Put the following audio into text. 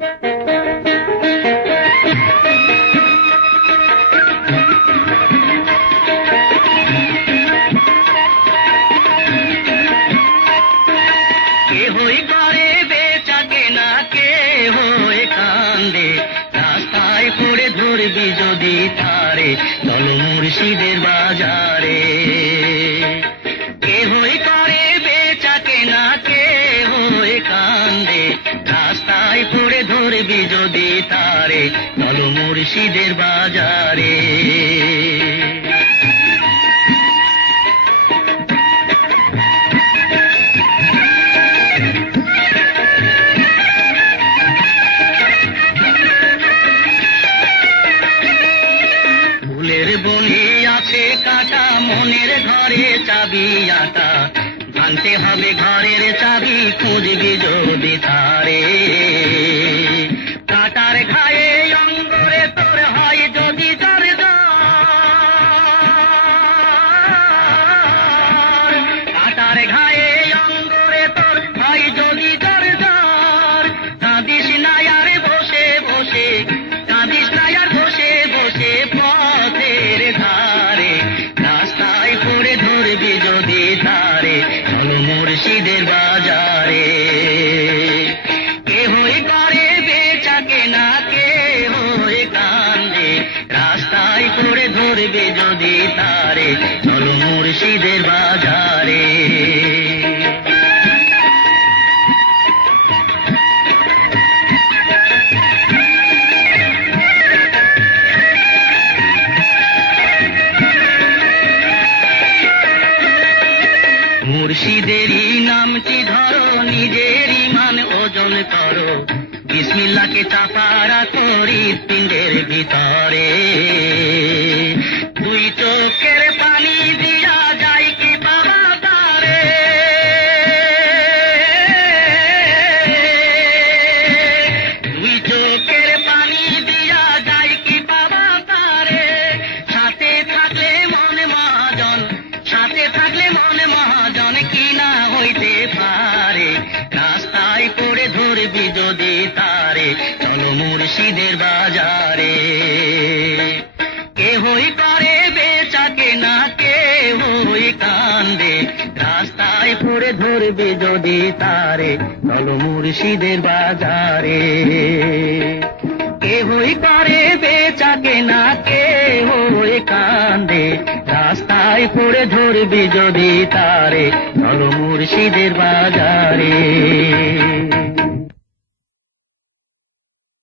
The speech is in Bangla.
কেহই করে বেচা কেনা, কেহই কান্দে, রাস্তায় পড়ে ধরবি যদি তারে, চল মুর্শিদের বাজারে। কেহই করে বেচা কেনা, কেহই কান্দে, রাস্তায় পড়ে ধরবি যদি তারে, চল মুর্শিদের বাজারে। বনি আছে কাটা, মনের ঘরে চাবি আটা, ভাঙতে হবে ঘরের চাবি, খুঁজবি যদি তারে। কাটার ঘায়ে অঙ্গরে তোর হয় যদি জ্বর, কাটার ঘায়ে অঙ্গরে তোর হয় যদি জ্বর, কাঁদিস না আর বসে বসে, কাঁদিস না আর বসে বসে পথের ধারে, রাস্তায় পড়ে ধরবি যদি তারে, চল মুর্শিদের বাজারে। কেহই করে বেচা কেনা, কেহই কান্দে, রাস্তায় পড়ে ধরবি যদি তারে, চল মুর্শিদের বাজারে। মুর্শিদেরই নামটি ধরো, নিজের ঈমান ওজন করো, বিসমিল্লাহকে চাপা রাখো হৃৎপিণ্ডের ভিতরে। দুই চোখের পানি দিয়া যায় কি বাবা তারে, দুই চোখের পানি দিয়া যায় কি বাবা তারে। সাথে থাকলে মনে মহাজন, সাথে থাকলে মনে মহাজন, কি না হইতে পারে, রাস্তায় পড়ে ধরবি যদি তারে, চল মুর্শিদের বাজারে। কেহই করে বেচা কেনা, কেহই কান্দে, রাস্তায় পড়ে ধরবি যদি তারে, চল মুর্শিদের বাজারে। কেহই করে বেচা কেনা, কেহই কান্দে, রাস্তায় পড়ে ধরবি যদি তারে, চল মুর্শিদের বাজারে।